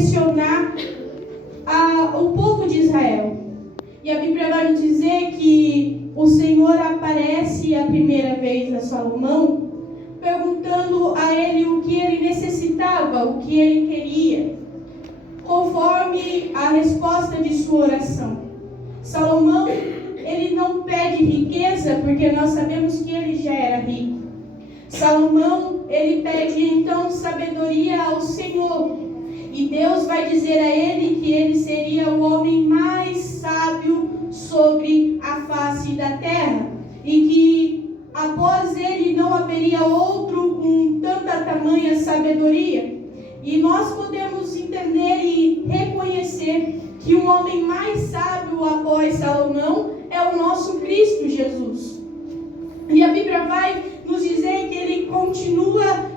mencionar o povo de Israel. E a Bíblia vai nos dizer que o Senhor aparece a primeira vez a Salomão, perguntando a ele o que ele necessitava, o que ele queria, conforme a resposta de sua oração. Salomão, ele não pede riqueza, porque nós sabemos que ele já era rico. Salomão, ele pede então sabedoria ao Senhor. E Deus vai dizer a ele que ele seria o homem mais sábio sobre a face da terra. E que após ele não haveria outro com tanta tamanha sabedoria. E nós podemos entender e reconhecer que o homem mais sábio após Salomão é o nosso Cristo Jesus. E a Bíblia vai nos dizer que ele continua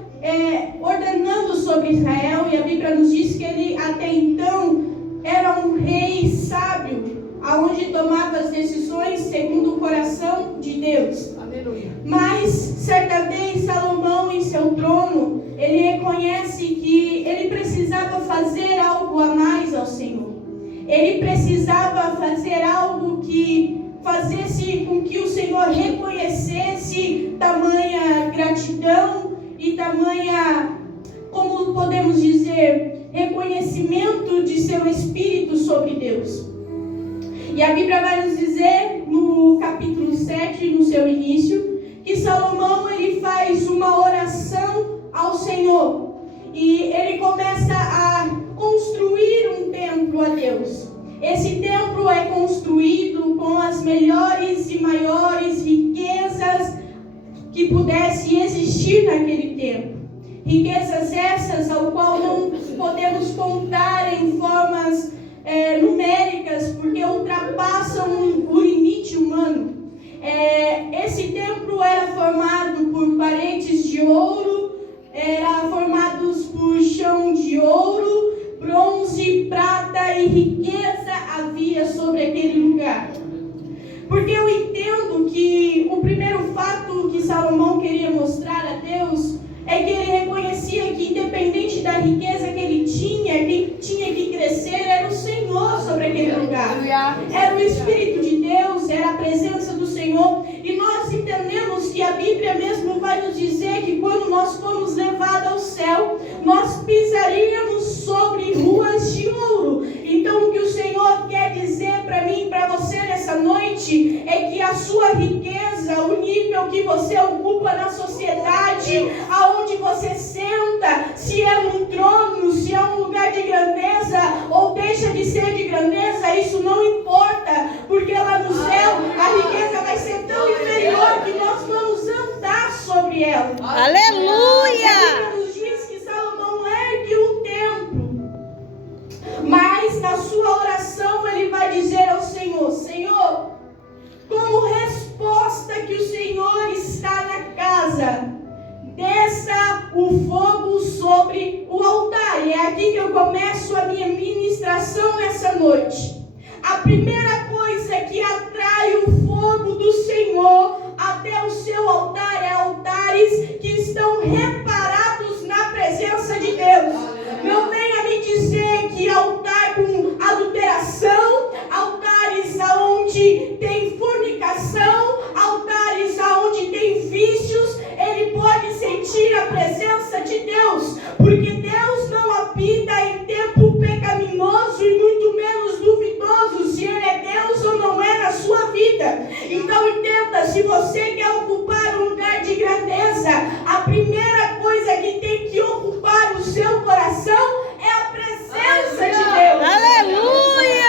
ordenando sobre Israel, e a Bíblia nos diz que ele até então era um rei sábio, aonde tomava as decisões segundo o coração de Deus. Aleluia. Mas certa vez Salomão, em seu trono, ele reconhece que ele precisava fazer algo a mais ao Senhor. Ele precisava fazer algo que fazesse com que o Senhor reconhecesse tamanha gratidão e tamanha, como podemos dizer, reconhecimento de seu espírito sobre Deus. E a Bíblia vai nos dizer, no capítulo 7, no seu início, que Salomão ele faz uma oração ao Senhor. E ele começa a construir um templo a Deus. Esse templo é construído com as melhores e maiores riquezas que pudesse existir naquele tempo. Riquezas essas ao qual não podemos contar em formas numéricas, porque ultrapassam o limite humano. Esse templo era formado por paredes de ouro, era formados por chão de ouro, bronze, prata e riqueza havia sobre aquele lugar. Porque eu entendo que o primeiro fato que Salomão queria mostrar a Deus é que ele reconhecia que, independente da riqueza que ele tinha, quem tinha que crescer era o Senhor sobre aquele lugar. Era o Espírito de Deus, era a presença do Senhor. E nós entendemos que a Bíblia mesmo vai nos dizer que quando nós formos levados ao céu, nós pisaríamos sobre ruas de ouro. Então o que o Senhor quer dizer para mim e para você nessa noite é que a sua riqueza, o nível que você ocupa na sociedade, aonde você senta, se é um trono, se é um lugar de grandeza ou deixa de ser de grandeza, isso não importa, porque lá no céu a riqueza vai ser tão inferior que nós vamos andar sobre ela. Aleluia! A Bíblia nos diz que Salomão ergue o templo, mas na sua oração ele vai dizer ao Senhor: Senhor, como resposta que o Senhor está na casa, desça o fogo sobre o altar. E é aqui que eu começo a minha ministração nessa noite. A primeira coisa que atrai o fogo do Senhor até o seu altar é altares que estão reparados na presença de Deus. Não venha me dizer que altar com adulteração, altares aonde tem fornicação, altares aonde tem vícios, ele pode sentir a presença de Deus, porque Deus não habita em tempo pecaminoso e muito menos duvidoso se ele é Deus ou não é na sua vida. Então entenda, se você quer ocupar um lugar de grandeza, a primeira coisa que tem que ocupar o seu coração é a presença de Deus. Aleluia!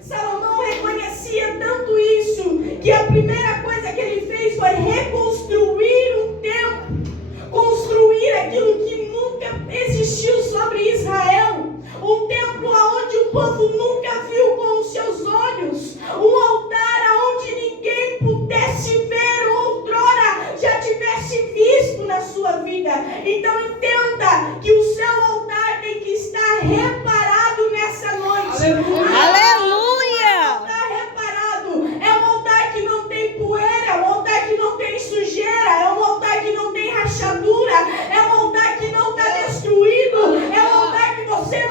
Salomão reconhecia tanto isso, que a primeira coisa que ele fez foi reconstruir um templo, construir aquilo que nunca existiu sobre Israel, um templo onde o povo nunca viu com os seus olhos, um altar onde ninguém pudesse ver outrora, já tivesse visto na sua vida. Então entenda que o seu altar tem que estar reparado nessa noite. Aleluia! Altar reparado é um altar que não tem poeira, é um altar que não tem sujeira, é um altar que não tem rachadura, é um altar que não está destruído, é um altar que você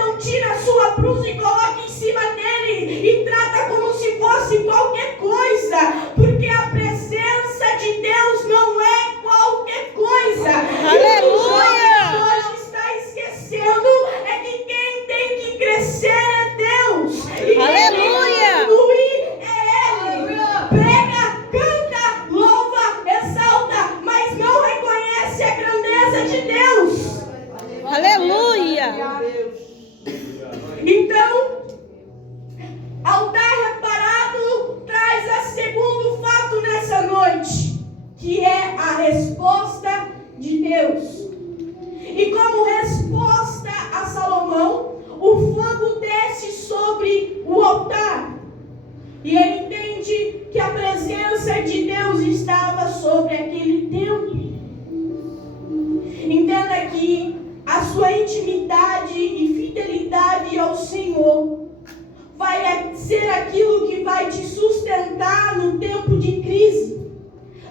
ser aquilo que vai te sustentar no tempo de crise.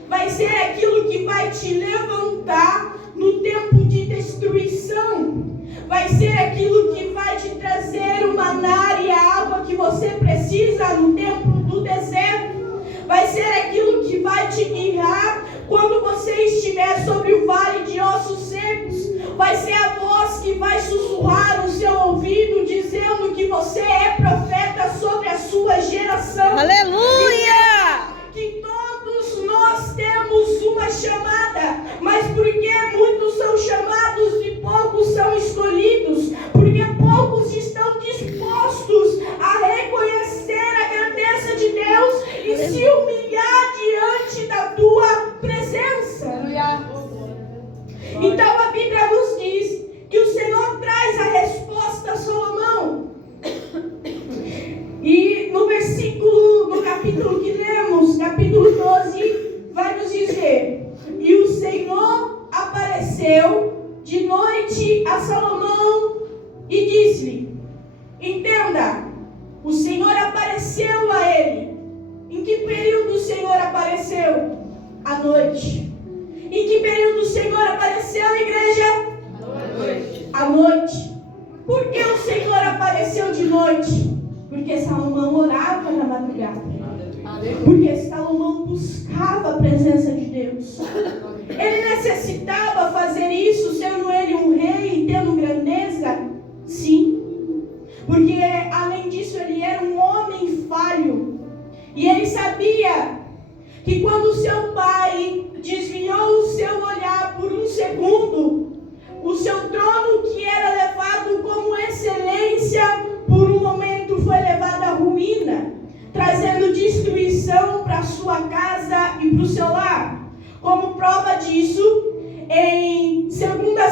Vai ser aquilo que vai te levantar no tempo de destruição. Vai ser aquilo que vai te trazer o maná e a água que você precisa no tempo do deserto. Vai ser aquilo que vai te guiar quando você estiver sobre o vale de ossos secos. Vai ser a voz que vai sussurrar no seu ouvido, dizendo que você é profeta sobre a sua geração. Aleluia! Que todos nós temos uma chamada, mas porque muitos são chamados e poucos são escolhidos? Porque poucos estão dispostos a reconhecer a grandeza de Deus e se humilhar diante da tua presença. Então a Bíblia nos diz que o Senhor traz a resposta a Salomão. E no capítulo que lemos, capítulo 12, vai nos dizer: e o Senhor apareceu de noite a Salomão e disse-lhe. Entenda, o Senhor apareceu a ele. Em que período o Senhor apareceu? À noite. Em que período o Senhor apareceu, igreja? À noite. À noite. Por que o Senhor apareceu de noite? Porque Salomão orava na madrugada. Porque Salomão buscava a presença de Deus. Ele necessitava fazer isso, sendo ele um rei e tendo grandeza? Sim. Porque além disso ele era um homem falho. E ele sabia que quando seu pai desviou o seu olhar por um segundo, o seu trono, que era levado como excelência, por um momento foi levado à ruína, trazendo destruição para a sua casa e para o seu lar. Como prova disso, em 2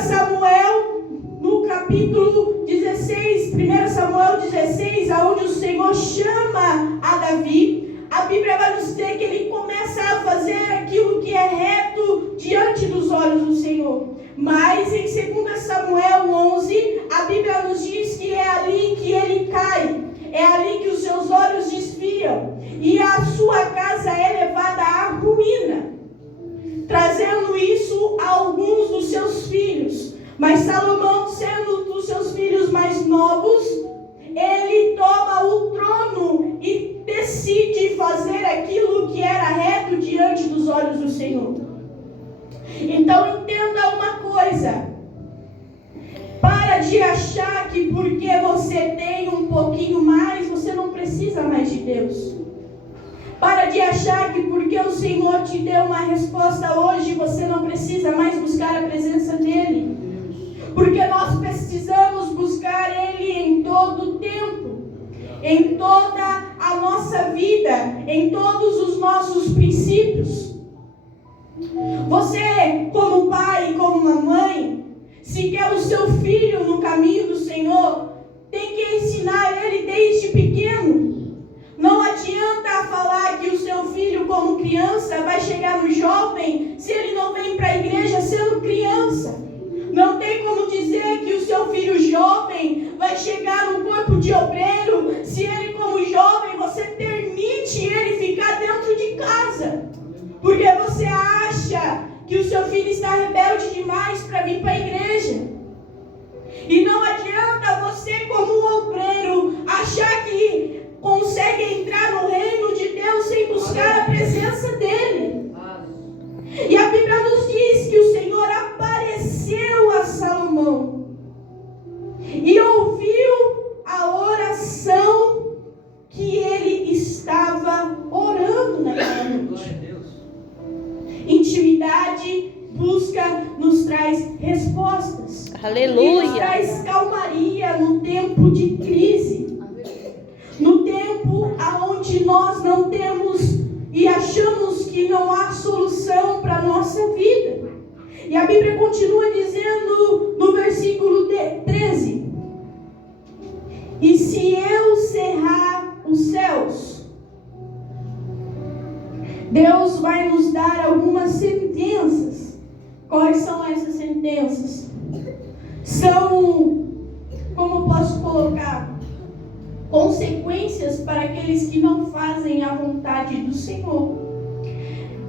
Samuel, no capítulo 16, 1 Samuel 16, onde o Senhor chama a Davi, a Bíblia vai nos dizer que ele começa a fazer aquilo que é reto diante dos olhos do Senhor. Mas em 2 Samuel 11, a Bíblia nos diz que é ali que ele cai, é ali que os seus olhos desviam, e a sua casa é levada à ruína, trazendo isso a alguns dos seus filhos. Mas Salomão, sendo dos seus filhos mais novos, ele toma o trono e decide fazer aquilo que era reto diante dos olhos do Senhor. Então entenda uma coisa: para de achar que porque você tem um pouquinho mais, você não precisa mais de Deus. Para de achar que porque o Senhor te deu uma resposta hoje, você não precisa mais buscar a presença dEle. Porque nós precisamos buscar Ele em todo o tempo, em toda a nossa vida, em todos os nossos princípios. Você, como pai e como mamãe, se quer o seu filho no caminho do Senhor, tem que ensinar ele desde pequeno. Não adianta falar que o seu filho, como criança, vai chegar no jovem se ele não vem para a igreja sendo criança. Não tem como dizer que o seu filho jovem vai chegar no corpo de obreiro se ele, como jovem, você permite ele ficar dentro de casa. Porque você acha que o seu filho está rebelde demais para vir para a igreja. E não adianta você, como obreiro, achar que consegue entrar no reino de Deus sem buscar a presença dEle. E a Bíblia nos diz que o Senhor apareceu a Salomão e ouviu a oração que ele estava orando naquela noite. Intimidade, busca, nos traz respostas. Aleluia. E nos traz calmaria no tempo de crise. No tempo onde nós não temos e achamos que não há solução para a nossa vida. E a Bíblia continua dizendo no versículo 13: e se eu cerrar os céus, Deus vai nos dar algumas sentenças. Quais são essas sentenças? São, como posso colocar? consequências para aqueles que não fazem a vontade do Senhor.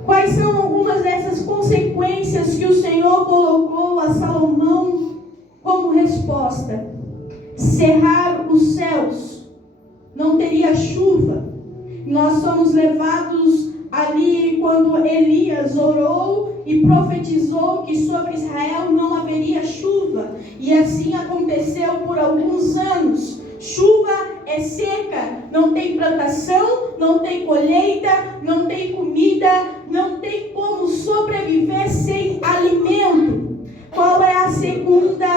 Quais são algumas dessas consequências que o Senhor colocou a Salomão como resposta? Cerrar os céus, não teria chuva. Nós somos levados ali quando Elias orou e profetizou que sobre Israel não haveria chuva. E assim aconteceu por alguns anos. Chuva é seca, não tem plantação, não tem colheita, não tem comida, não tem como sobreviver sem alimento. Qual é a segunda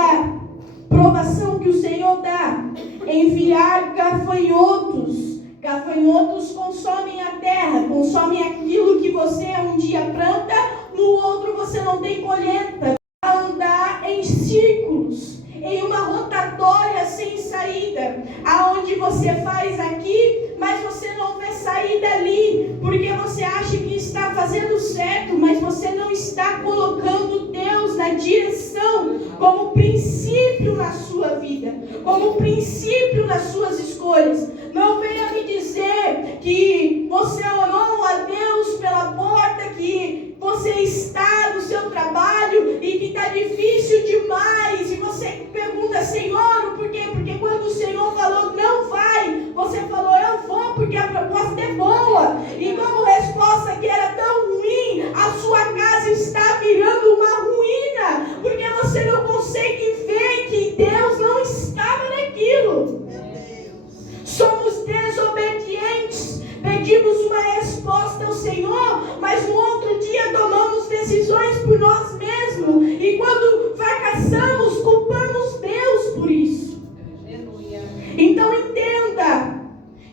provação que o Senhor dá? Enviar gafanhotos. Gafanhotos consomem a terra, consomem aquilo que você um dia planta, no outro você não tem colheita. Andar em círculos, em uma rotatória sem saída, aonde você faz aqui, mas você não vê saída ali, porque você acha que está fazendo certo, mas você não está colocando Deus na direção, como princípio na sua vida, como princípio nas suas escolhas. Não venha me dizer que você orou a Deus pela porta, que você está no seu trabalho e que está difícil demais, e você pergunta, Senhor, por quê? Porque quando o Senhor falou, não vai, você falou, eu vou porque a proposta é boa, e como resposta que era tão ruim, a sua casa está virando uma ruína, porque você não consegue ver que Deus não estava naquilo. Somos desobedientes, pedimos uma resposta ao Senhor, mas no outro dia tomamos decisões por nós mesmos, e quando fracassamos, culpamos Deus por isso. Então entenda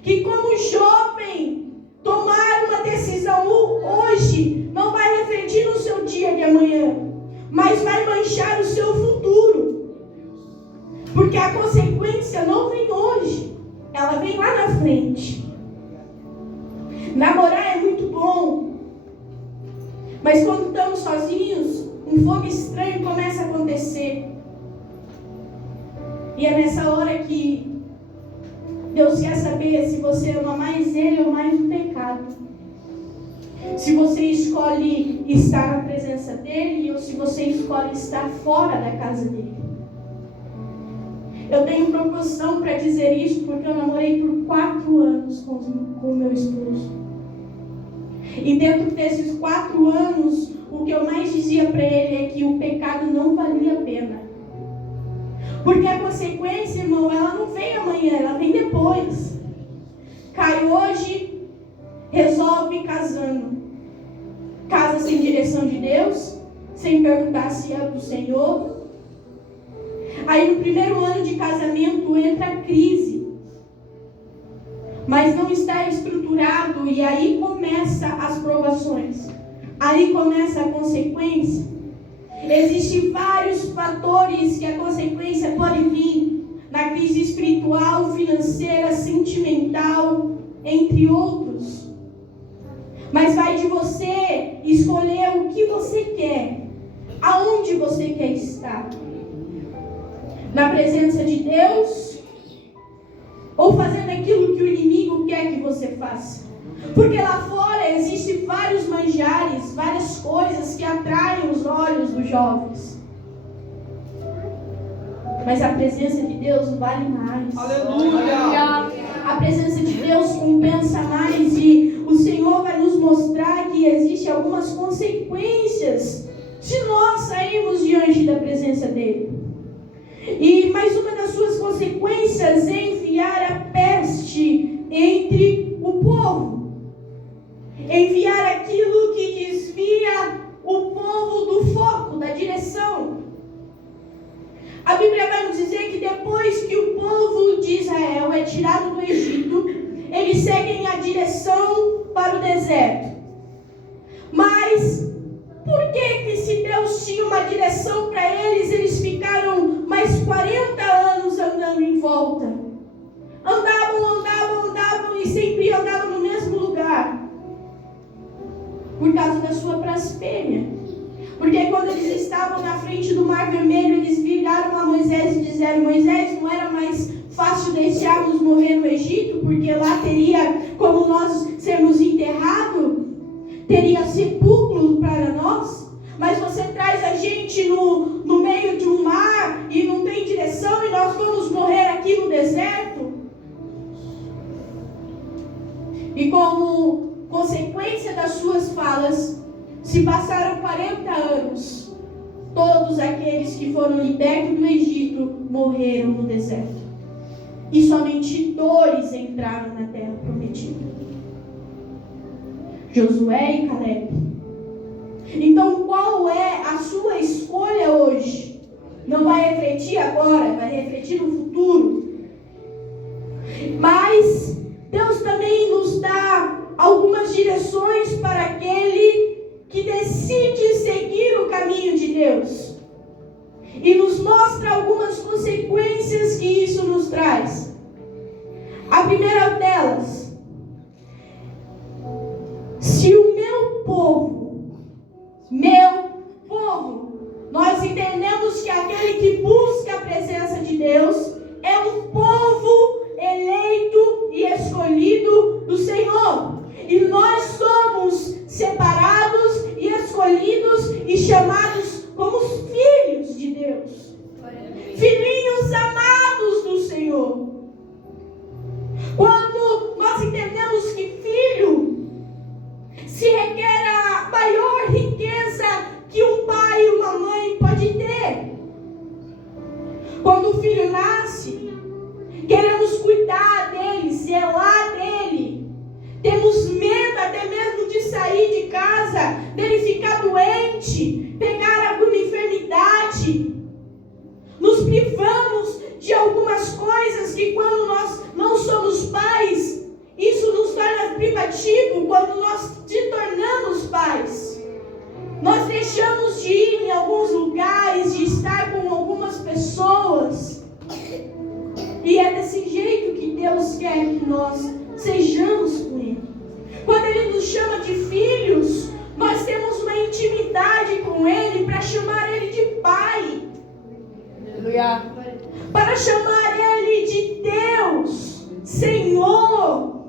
que como jovem, tomar uma decisão hoje não vai refletir no seu dia de amanhã, mas vai manchar o seu futuro, porque a consequência não vem hoje, ela vem lá na frente. Namorar é muito bom, mas quando estamos sozinhos, um fogo estranho começa a acontecer. E é nessa hora que Deus quer saber se você ama mais Ele ou mais o pecado. Se você escolhe estar na presença dEle ou se você escolhe estar fora da casa dEle. Eu tenho proporção para dizer isso porque eu namorei por 4 anos com o meu esposo. E dentro desses 4 anos, o que eu mais dizia para ele é que o pecado não valia a pena. Porque a consequência, irmão, ela não vem amanhã, ela vem depois. Cai hoje, resolve casando. Casa sem direção de Deus, sem perguntar se é do Senhor. Aí no primeiro ano de casamento entra a crise, mas não está estruturado, e aí começa as provações, aí começa a consequência. Existem vários fatores que a consequência pode vir, na crise espiritual, financeira, sentimental, entre outros. Mas vai de você escolher o que você quer, aonde você quer estar. Na presença de Deus, ou fazendo aquilo que o inimigo quer que você faça. Porque lá fora existem vários manjares, várias coisas que atraem os olhos dos jovens. Mas a presença de Deus vale mais. Aleluia! A presença de Deus compensa mais, e o Senhor vai nos mostrar que existem algumas consequências se nós sairmos diante da presença dEle. E mais uma das suas consequências é enviar a peste entre o povo. Enviar aquilo que desvia o povo do foco, da direção. A Bíblia vai nos dizer que depois que o povo de Israel é tirado do Egito, eles seguem a direção para o deserto. Mas por que se Deus tinha uma direção para eles, eles ficaram mais 40 anos andando em volta? Andavam e sempre andavam no mesmo lugar. Por causa da sua blasfêmia. Porque quando eles estavam na frente do Mar Vermelho, eles viraram a Moisés e disseram: Moisés, não era mais fácil deixarmos morrer no Egito, porque lá teria como nós sermos enterrados, teria sepulcro para nós. Mas você traz a gente no meio de um mar e não tem direção e nós vamos morrer aqui no deserto. E como consequência das suas falas, se passaram 40 anos. Todos aqueles que foram libertos do Egito morreram no deserto. E somente 2 entraram na terra prometida: Josué e Caleb. Então, qual é a sua escolha hoje? Não vai refletir agora, vai refletir no futuro. Mas Deus também nos dá algumas direções para aquele que decide seguir o caminho de Deus. E nos mostra algumas consequências que isso nos traz. A primeira delas: se o meu povo, nós entendemos que aquele que busca a presença de Deus é um povo eleito e escolhido do Senhor. E nós somos separados e escolhidos e chamados como filhos de Deus. Filhinhos amados do Senhor. Quando nós entendemos que filho se requer a maior riqueza que um pai e uma mãe pode ter. Quando o filho nasce, queremos cuidar dele, zelar dele. Temos medo até mesmo de sair de casa, dele ficar doente, pegar alguma enfermidade. Nos privamos de algumas coisas que quando nós não somos pais, isso nos torna privativo quando nós te tornamos pais. Nós deixamos de ir em alguns lugares, de estar com algumas pessoas. E é desse jeito que Deus quer que nós sejamos com Ele. Quando Ele nos chama de filhos, nós temos uma intimidade com Ele para chamar Ele de Pai. Aleluia. Para chamar Ele de Deus, Senhor.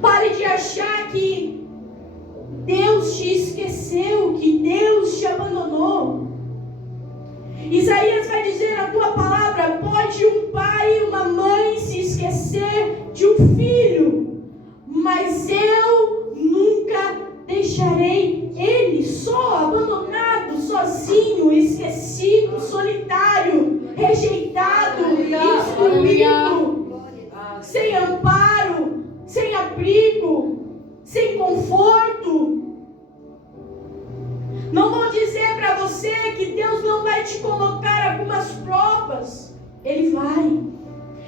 Pare de achar que Deus te esqueceu, que Deus te abandonou. Isaías vai dizer na tua palavra: pode um pai e uma mãe se esquecer de um filho, mas eu nunca deixarei ele só, abandonado, sozinho, esquecido, solitário, rejeitado, excluído, sem amparo, sem abrigo, sem conforto. Não vou dizer para você que Deus não vai te colocar algumas provas. Ele vai.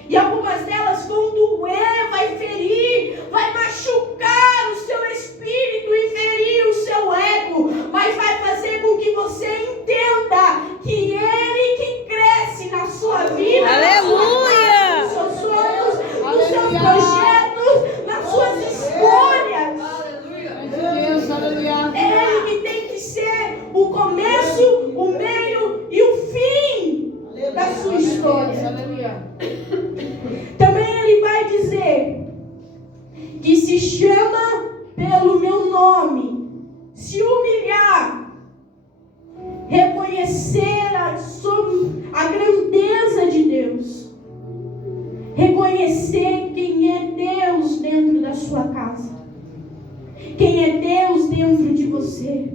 E algumas delas vão doer, vai ferir, vai machucar o seu espírito e ferir o seu ego. Mas vai fazer com que você entenda que Ele que cresce na sua vida. Aleluia! Nos seus sonhos, nos seus projetos, nas suas escolhas. É Ele que tem que ser o começo, o meio e o fim da sua história. Também Ele vai dizer que se chama pelo meu nome, se humilhar, reconhecer a grandeza de Deus, reconhecer quem é Deus dentro da sua casa. Quem é Deus dentro de você?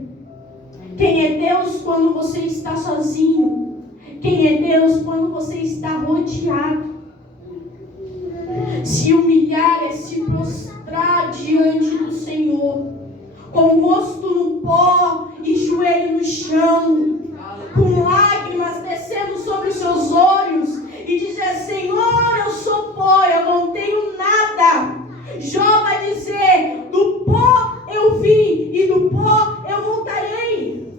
Quem é Deus quando você está sozinho? Quem é Deus quando você está rodeado? Se humilhar é se prostrar diante do Senhor, com o rosto no pó e joelho no chão, com lágrimas descendo sobre os seus olhos, e dizer: Senhor, eu sou pó, eu não tenho nada. Jó vai dizer: do pó eu vim e do pó eu voltarei.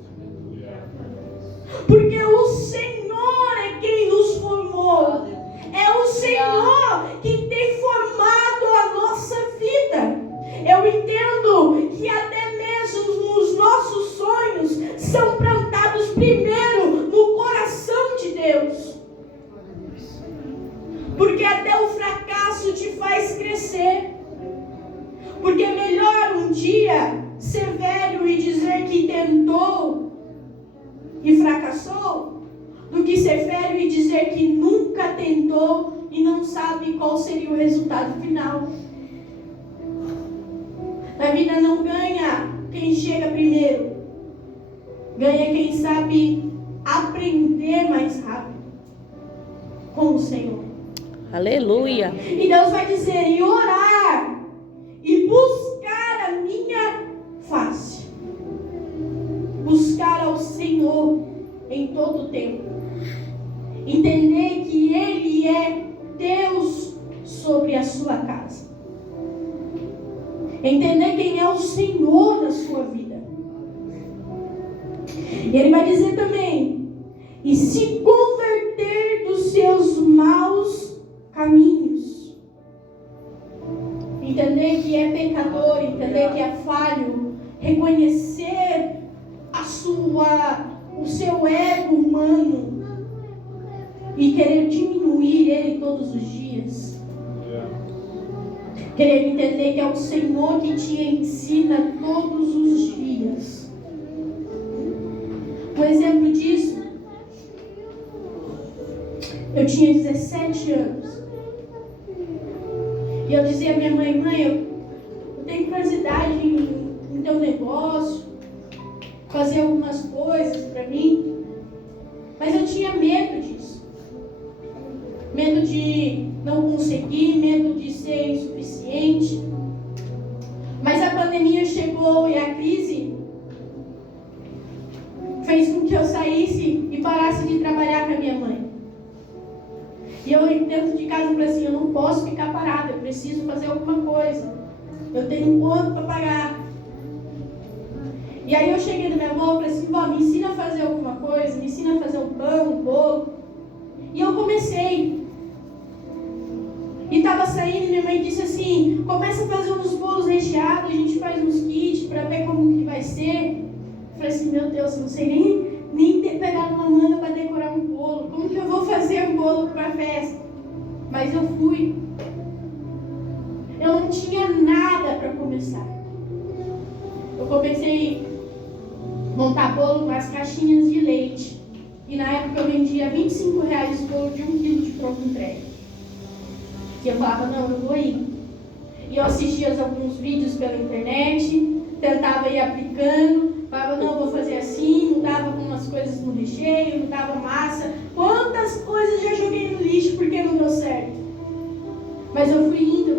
Porque o Senhor é quem nos formou. É o Senhor que tem formado a nossa vida. Eu entendo que até mesmo os nossos sonhos são plantados primeiro no coração de Deus. Porque até o fracasso te faz crescer. Porque é melhor um dia ser velho e dizer que tentou e fracassou, do que ser velho e dizer que nunca tentou e não sabe qual seria o resultado final. Na vida não ganha quem chega primeiro. Ganha quem sabe aprender mais rápido com o Senhor. Aleluia. E Deus vai dizer, e orar, e buscar a minha face. Buscar ao Senhor em todo o tempo. Entender que Ele é Deus sobre a sua casa. Entender quem é o Senhor na sua vida. E Ele vai dizer também, e se converter dos seus maus caminhos. Entender que é pecador, entender que é falho, reconhecer o seu ego humano e querer diminuir ele todos os dias. Querer entender que é o Senhor que te ensina todos os dias. Um exemplo disso, eu tinha 17 anos. E eu dizia à minha mãe, eu tenho curiosidade em ter um negócio, fazer algumas coisas para mim. Mas eu tinha medo disso. Medo de não conseguir, medo de ser insuficiente. Mas a pandemia chegou e a crise fez com que eu saísse e parasse de trabalhar com a minha mãe. E eu dentro de casa falei assim, eu não posso ficar parada, eu preciso fazer alguma coisa. Eu tenho um conto para pagar. E aí eu cheguei na minha avó e falei assim, vó, me ensina a fazer alguma coisa, me ensina a fazer um pão, um bolo. E eu comecei. E estava saindo e minha mãe disse assim, começa a fazer uns bolos recheados, a gente faz uns kits para ver como que vai ser. Eu falei assim, meu Deus, eu não sei nem ter pegado uma manga para decorar um bolo. Como que eu vou fazer um bolo para festa? Mas eu fui. Eu não tinha nada para começar. Eu comecei a montar bolo com as caixinhas de leite. E na época eu vendia R$25 o bolo de 1 quilo de pronto entregue. E eu falava, não, eu vou ir. E eu assistia alguns vídeos pela internet, tentava ir aplicando. Falava, não, vou fazer assim, mudava algumas coisas no recheio, mudava massa. Quantas coisas já joguei no lixo porque não deu certo. Mas eu fui indo,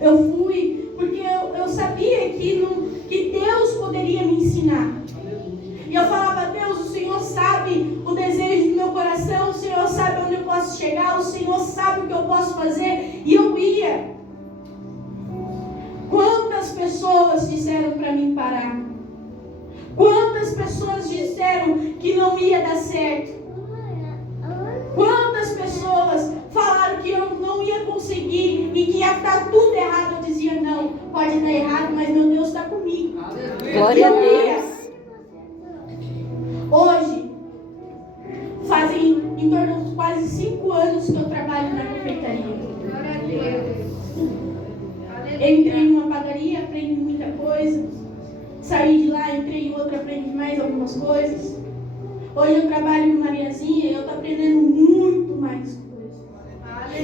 eu fui porque eu sabia que Deus poderia me ensinar. E eu falava, Deus, o Senhor sabe o desejo do meu coração, o Senhor sabe onde eu posso chegar, o Senhor sabe o que eu posso fazer. E eu ia. Quantas pessoas disseram para mim parar? Quantas pessoas disseram que não ia dar certo? Quantas pessoas falaram que eu não ia conseguir e que ia estar tudo errado? Eu dizia, não, pode estar errado, mas meu Deus está comigo. Glória a Deus. Hoje, fazem em torno de quase 5 anos que eu trabalho na confeitaria. Glória a Deus. Eu entrei numa padaria, aprendi muita coisa. Saí de lá, entrei em outra, aprendi mais algumas coisas. Hoje eu trabalho com Mariazinha e eu estou aprendendo muito mais coisas.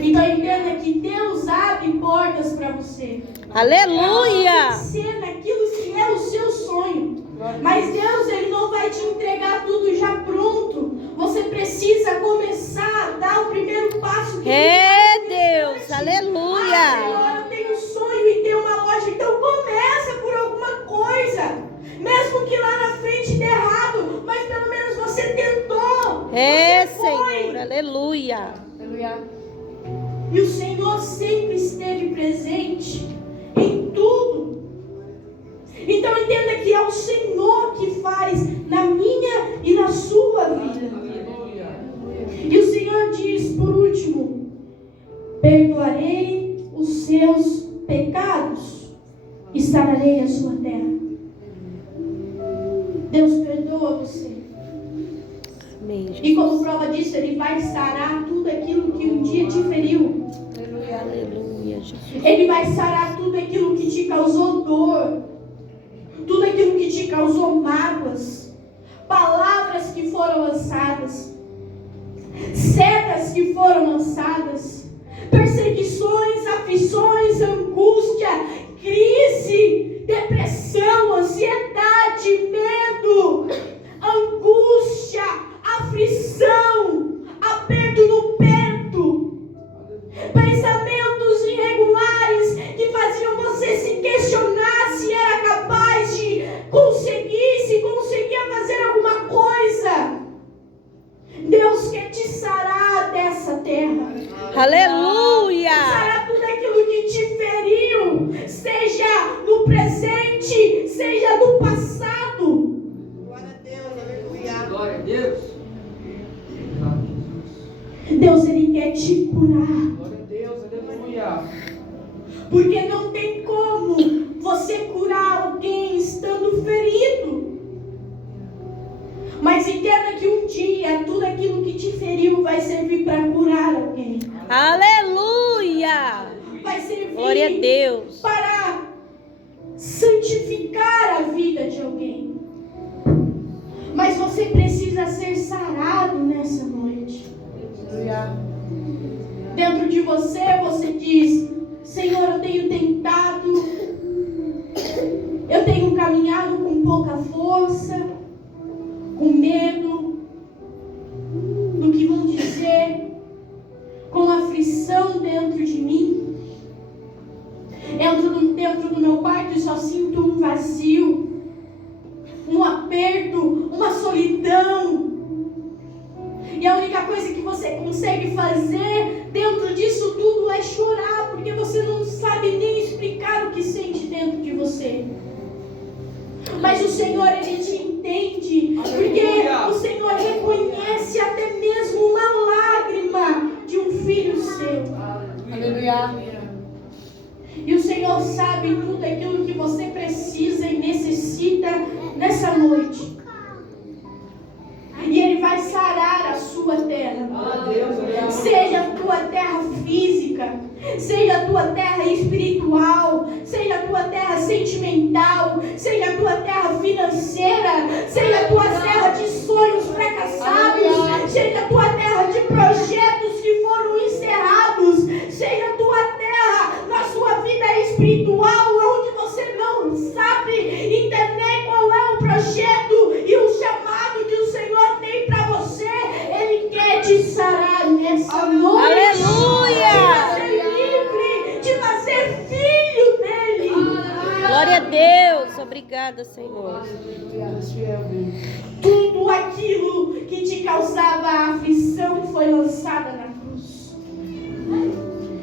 Então entenda que Deus abre portas para você. Aleluia! Ser naquilo que é o seu sonho. Mas Deus, Ele não vai te entregar tudo já pronto. Você precisa começar a dar o primeiro passo. Deus, aleluia! Senhor, eu tenho um sonho e tenho uma loja. Então começa por alguma coisa. Mesmo que lá na frente dê errado, mas pelo menos você tentou. Você foi. Senhor, aleluia! Aleluia. E o Senhor sempre esteve presente em tudo. Então entenda que é o Senhor que faz na minha e na sua vida. E o Senhor diz, por último, perdoarei os seus pecados e sararei a sua terra. Deus perdoa você. Amém, E como prova disso, Ele vai sarar tudo aquilo que um dia te feriu. Aleluia, Jesus. Ele vai sarar tudo aquilo que te causou dor, tudo aquilo que te causou mágoas, palavras que foram lançadas, setas que foram lançadas, perseguições, aflições, angústia, crise, depressão, ansiedade, medo, angústia, aflição, aperto no peito, pensamentos irregulares que faziam você se questionar se era capaz de conseguir, se conseguia fazer alguma coisa. Deus quer te sarar dessa terra. Aleluia. Sarar tudo aquilo que te feriu, seja no presente, seja no passado. Glória a Deus, aleluia. Glória a Deus. Deus, Ele quer te curar. Glória a Deus, aleluia. Porque não tem como você curar alguém estando ferido. Mas entenda que um dia tudo aquilo que te feriu vai servir para curar alguém. Aleluia. Vai servir Glória a Deus. para santificar a vida de alguém. Mas você precisa ser sarado nessa noite. Dentro de você, você diz: Senhor, eu tenho tentado, eu tenho caminhado com pouca força, com medo do que vão dizer, com aflição dentro de mim. Entro dentro do meu quarto e só sinto um vazio, um aperto, uma solidão. E a única coisa que você consegue fazer dentro disso tudo é chorar, porque você não sabe nem explicar o que sente dentro de você. Mas o Senhor, Ele te entende, porque o Senhor reconhece até mesmo uma lágrima de um filho seu. Aleluia. E o Senhor sabe tudo aquilo que você precisa e necessita nessa noite. E Ele vai sarar a sua terra. Seja a tua terra física, seja a tua terra espiritual, seja a tua terra sentimental, seja a tua terra financeira, seja a tua terra de sonhos fracassados, seja a tua terra de projetos que foram encerrados, seja a tua terra na sua vida espiritual, onde você não sabe entender qual é o projeto e o chamado que o Senhor tem para você. Ele quer te sarar nessa noite. Aleluia. Te fazer livre, te fazer filho dele. Glória a Deus. Obrigada, Senhor. Tudo aquilo que te causava aflição foi lançada na cruz.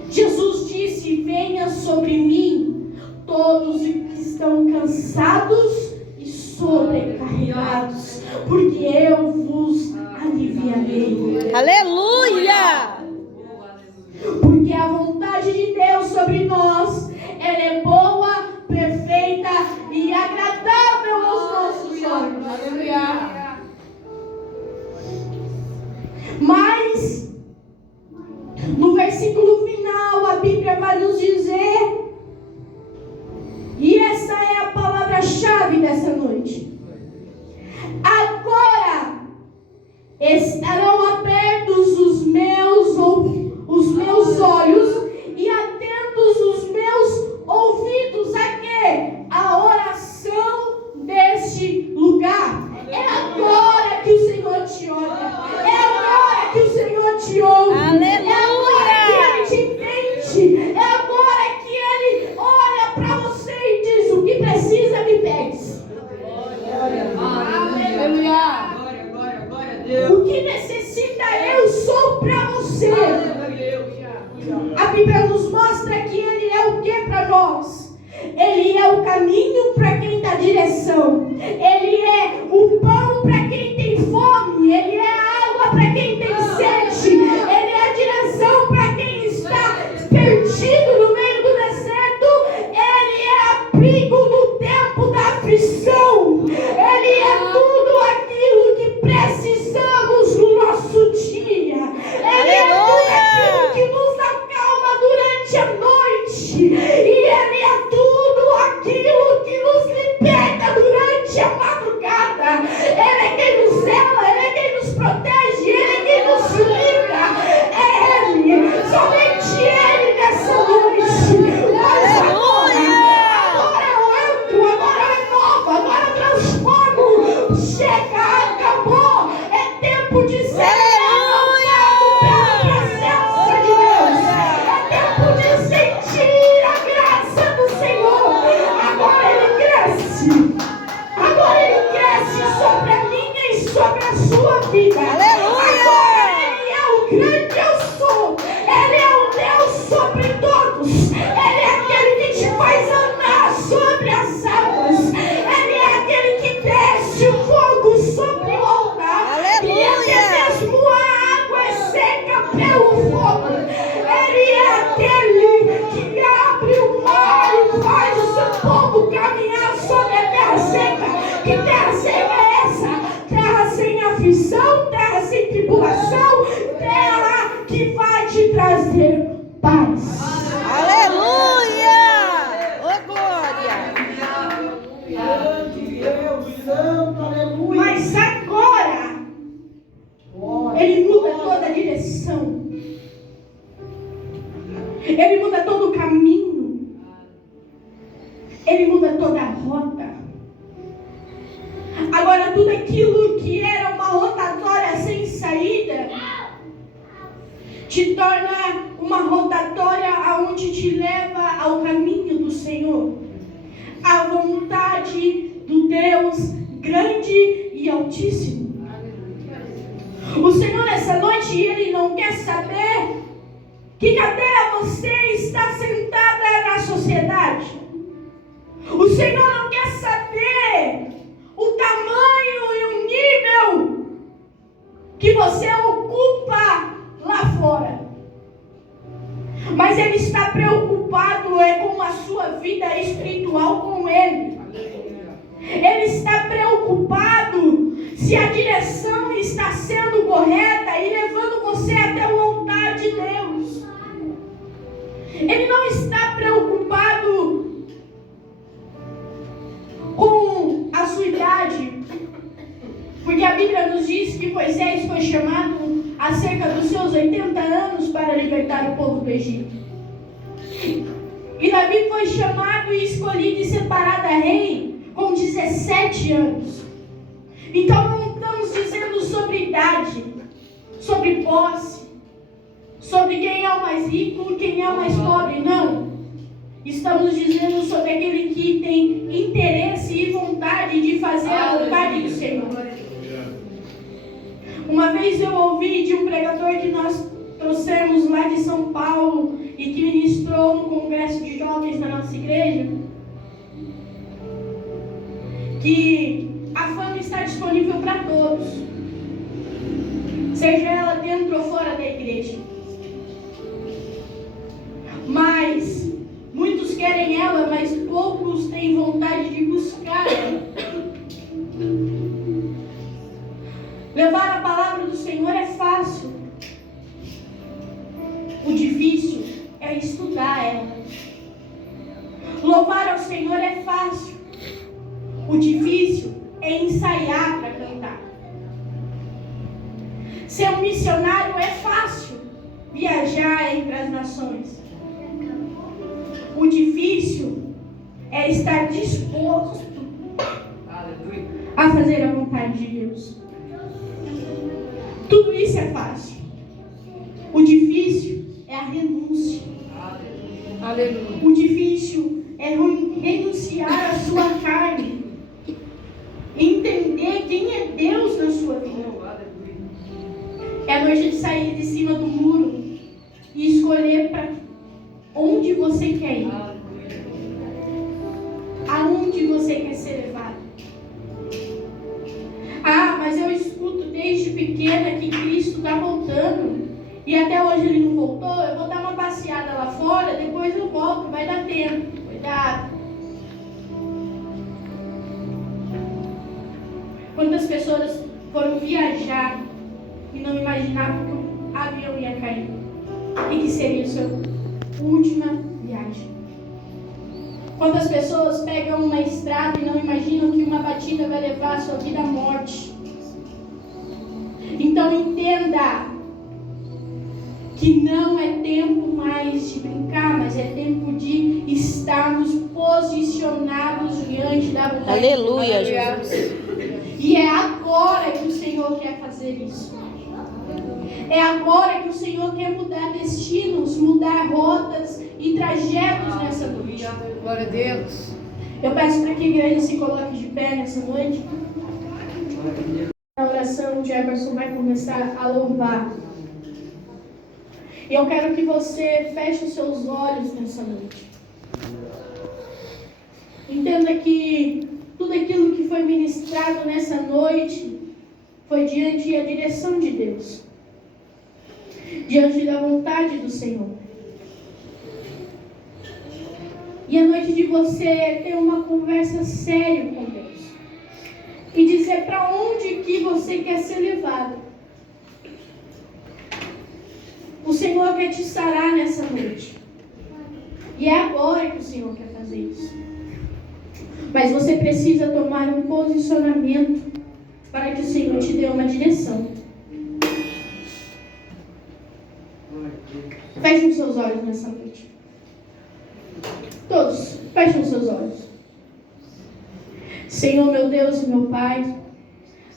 Jesus disse: venha sobre mim todos os que estão cansados e sobrecarregados, porque eu vos aliviarei. Aleluia. Porque a vontade de Deus sobre nós, ela é boa, perfeita e agradável aos nossos olhos. Aleluia. Mas no versículo final a Bíblia vai nos dizer, e essa é a palavra-chave dessa noite: agora estarão abertos os meus olhos e atentos os meus ouvidos a quê? A oração deste lugar. É agora que o Senhor te olha. É agora que o Senhor te ouve. Aleluia. É agora que Ele te entende. É agora que Ele olha para você e diz: o que precisa, me pedes. Aleluia. Glória, glória a Deus. O que necessita, eu sou para você. A Bíblia nos mostra que Ele é o que para nós? Ele é o caminho para quem dá direção. Ele é o pão para quem tem fome. Ele é a água para quem tem sede. Ele é a direção para quem está perdido no meio do deserto. Ele é abrigo no tempo da aflição. Ele é tudo aquilo que precisamos no sobre todos. Ele é aquele que te faz andar sobre as águas. Ele é aquele que desce o fogo sobre o altar. Aleluia! E até mesmo a água é seca pelo fogo. Ele é aquele que abre o mar e faz o seu povo caminhar sobre a terra seca. Que terra seca é essa? Terra sem aflição, terra sem tribulação, terra que vai te trazer paz. Aleluia! Ô glória! Deus Santo, aleluia. Mas agora ele muda toda a direção. Ele muda todo o caminho. Ele muda toda a rota. Agora tudo aquilo que era uma rotatória sem saída te torna uma rotatória aonde te leva ao caminho do Senhor, à vontade do Deus grande e altíssimo. O Senhor nessa noite, Ele não quer saber que cadeira você está sentada na sociedade. O Senhor não quer saber o tamanho e o nível que você ocupa lá fora. Mas Ele está preocupado com a sua vida espiritual com Ele. Ele está preocupado se a direção está sendo correta e levando você até o altar de Deus. Ele não está preocupado com a sua idade, porque a Bíblia nos diz que Moisés foi chamado acerca dos seus 80 anos para libertar o povo do Egito. E Davi foi chamado e escolhido e separado a rei com 17 anos. Então não estamos dizendo sobre idade, sobre posse, sobre quem é o mais rico, quem é o mais pobre, não. Estamos dizendo sobre aquele que tem interesse e vontade de fazer a vontade do Senhor. Uma vez eu ouvi de um pregador que nós trouxemos lá de São Paulo e que ministrou no congresso de jovens da nossa igreja, que a fama está disponível para todos, seja ela dentro ou fora da igreja. Mas muitos querem ela, mas poucos têm vontade de buscar ela. Levar a palavra do Senhor é fácil. O difícil é estudar ela. Louvar ao Senhor é fácil. O difícil é ensaiar para cantar. Ser um missionário é fácil. Viajar entre as nações. O difícil é estar disposto a fazer a vontade de Deus. Tudo isso é fácil. O difícil é a renúncia. Aleluia. O difícil é renunciar à sua carne. Entender quem é Deus na sua vida. É a noite de sair de cima do muro e escolher para onde você quer ir. Aonde você quer ser levado. Ah, mas eu escuto desde pequena que Cristo está voltando e até hoje Ele não voltou. Eu vou dar uma passeada lá fora, depois eu volto, vai dar tempo. Cuidado. Quantas pessoas foram viajar e não imaginavam que o avião ia cair e que seria a sua última viagem? Quantas pessoas pegam uma estrada e não imaginam que uma batida vai levar a sua vida à morte? Então entenda que não é tempo mais de brincar, mas é tempo de estarmos posicionados diante da vontade de Deus. Aleluia, Jesus. E é agora que o Senhor quer fazer isso. É agora que o Senhor quer mudar destinos, mudar rotas e trajetos nessa noite. Glória a Deus. Eu peço para que a igreja se coloque de pé nessa noite. Na oração, o Jefferson vai começar a louvar. E eu quero que você feche os seus olhos nessa noite. Entenda que tudo aquilo que foi ministrado nessa noite foi diante da direção de Deus, diante da vontade do Senhor. E é noite de você ter uma conversa séria com Deus e dizer para onde que você quer ser levado. O Senhor quer te sarar nessa noite. E é agora que o Senhor quer fazer isso. Mas você precisa tomar um posicionamento para que o Senhor te dê uma direção. Fechem os seus olhos nessa noite. Todos, fechem os seus olhos. Senhor, meu Deus e meu Pai,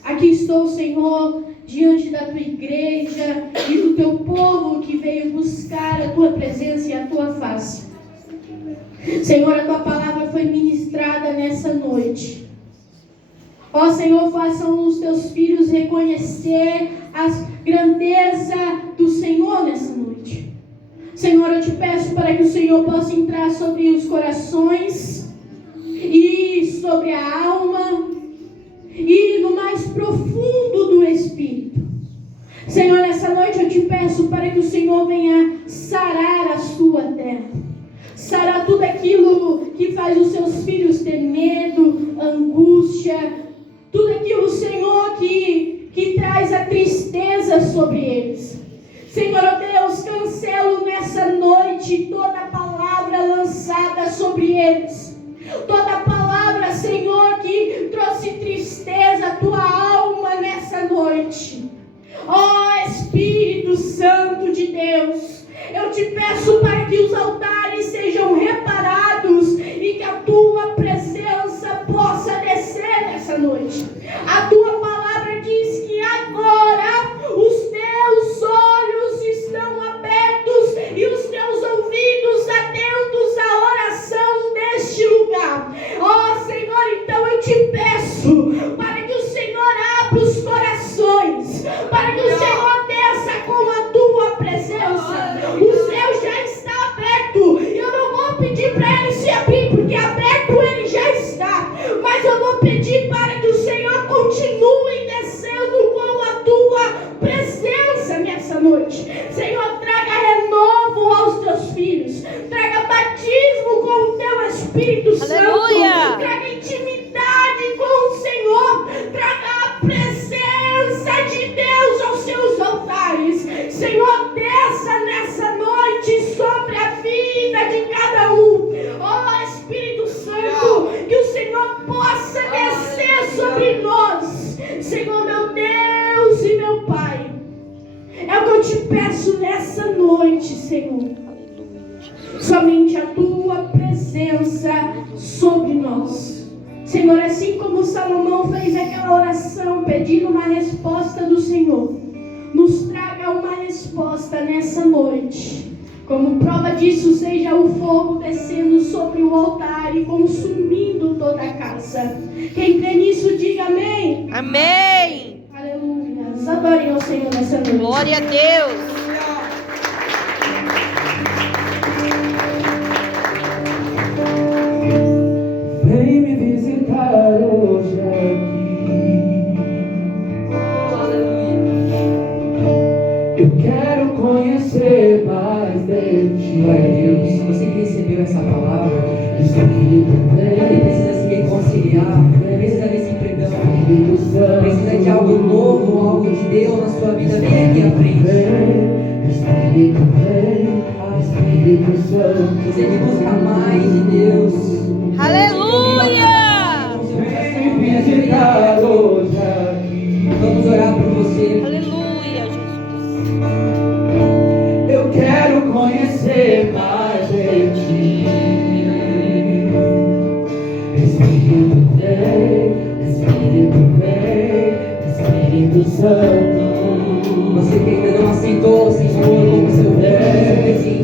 aqui estou, Senhor, diante da tua igreja e do teu povo que veio buscar a tua presença e a tua face. Senhor, a tua palavra foi ministrada nessa noite. Ó Senhor, façam os teus filhos reconhecer a grandeza do Senhor nessa noite. Senhor, eu te peço para que o Senhor possa entrar sobre os corações e sobre a alma e no mais profundo do Espírito. Senhor, nessa noite eu te peço para que o Senhor venha sarar a sua terra. Sarar tudo aquilo que faz os seus filhos ter medo, angústia, tudo aquilo, Senhor, que traz a tristeza sobre eles. Senhor, ó Deus, cancelo nessa noite toda palavra lançada sobre eles. Toda palavra, Senhor, que trouxe tristeza à tua alma nessa noite. Ó Espírito Santo de Deus, eu te peço para que os altares sejam reparados e que a tua presença possa descer nessa noite. A tua palavra diz que agora os teus olhos estão abertos e os teus ouvidos atentos à oração deste lugar. Ó Senhor, então eu te peço para que o Senhor abra os corações, para que o Senhor desça com a tua presença. O céu já está aberto. Eu não vou pedir para ele se abrir, porque aberto ele já está. Mas eu vou pedir para que o Senhor continue descendo com a tua presença nessa noite. Senhor, traga renovo aos teus filhos. Traga batismo com o teu Espírito Aleluia. Santo. Traga intimidade com o Senhor. Traga a presença de Deus aos seus altares. Senhor, desça nessa noite sobre a vida de cada um. Ó Espírito Santo, que o Senhor possa descer sobre nós. Senhor, meu Deus e meu Pai, é o que eu te peço nessa noite, Senhor. Somente a tua presença sobre nós. Senhor, assim como Salomão fez aquela oração pedindo uma resposta do Senhor, nos traga uma resposta nessa noite. Como prova disso, seja o fogo descendo sobre o altar e consumindo toda a casa. Quem crê nisso, diga amém. Amém. Aleluia. Adorem ao Senhor nessa noite. Glória a Deus. Vem me visitar hoje aqui. Eu quero conhecer mais de ti. Glória a Deus. Você que recebeu essa palavra, Isso aqui ele também. precisa se reconciliar, ele precisa desse perdão, precisa de algo novo, algo de Deus na sua vida. Vem aqui à frente. Espírito vem, Espírito Santo. Você que busca mais de Deus. Aleluia. Vem me visitar hoje aqui. Vamos orar por você. Aleluia, Jesus. Eu quero conhecer mais de ti. Espírito vem, Espírito Santo. Você que ainda não aceitou o Senhor como seu Deus, seu presente,